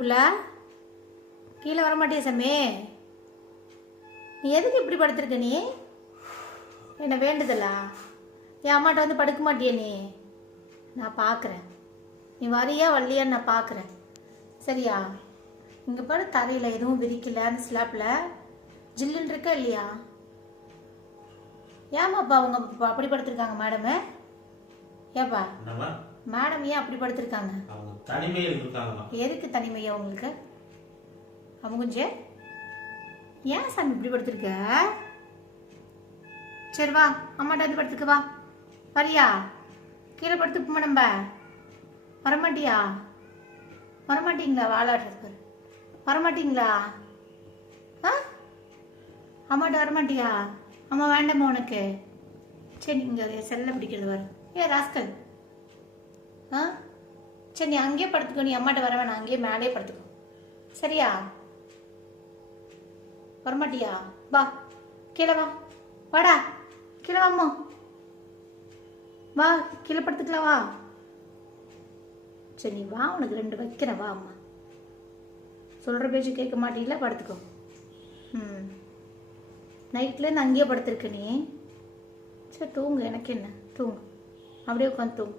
புள்ள கீழே வர மாட்டியா சாமி? நீ எதுக்கு இப்படி படுத்திருக்க? நீ என்ன வேண்டுதலா? என் அம்மாட்ட வந்து படுக்க மாட்டியா நீ? நான் பார்க்குறேன், நீ வரியா வரலையான்னு நான் பார்க்குறேன். சரியா? இங்கே பாரு, தரையில் எதுவும் விரிக்கல, அந்த ஸ்லாப்பில் ஜில்லுன்னு இருக்கா இல்லையா? ஏமாப்பா அவங்க அப்படி படுத்திருக்காங்க மேடமு? ஏப்பா மேடம் ஏன் அப்படி படுத்திருக்காங்க? எதுக்கு தனிமையா உங்களுக்கு? அவங்க கொஞ்சம் ஏன் சாமி இப்படி படுத்திருக்க? சரி வா, அம்மாட்ட வந்து படுத்துக்க வா. வரியா? கீழே படுத்துப்போமா நம்ம? வரமாட்டியா? வரமாட்டீங்களா? வாழாடுறதுக்கு வரமாட்டீங்களா? ஆ, அம்மாட்ட வரமாட்டியா? அம்மா வேண்டாமா உனக்கு? சரி, நீங்கள் செல்ல பிடிக்கிறது வரும். ராஸ்கல். ஆ சரி, நீ அங்கேயே படுத்துக்கோ. நீ அம்மாட்ட வர வேணாம், அங்கேயே மேலேயே படுத்துக்கோ. சரியா? வரமாட்டியா? வா, கீழே வா. வாடா, கீழே வாம்மா. வா, கீழே படுத்துக்கலாம் வா. சரி நீ வா, உனக்கு 2 வைக்கிறேன் வா. அம்மா சொல்கிற பேச்சு கேட்க மாட்டீங்களா? படுத்துக்கோ. நைட்லேருந்து அங்கேயே படுத்துருக்க நீ. சரி தூங்கு, எனக்கு என்ன, தூங்கு. அப்படியே உட்காந்து தூங்கு.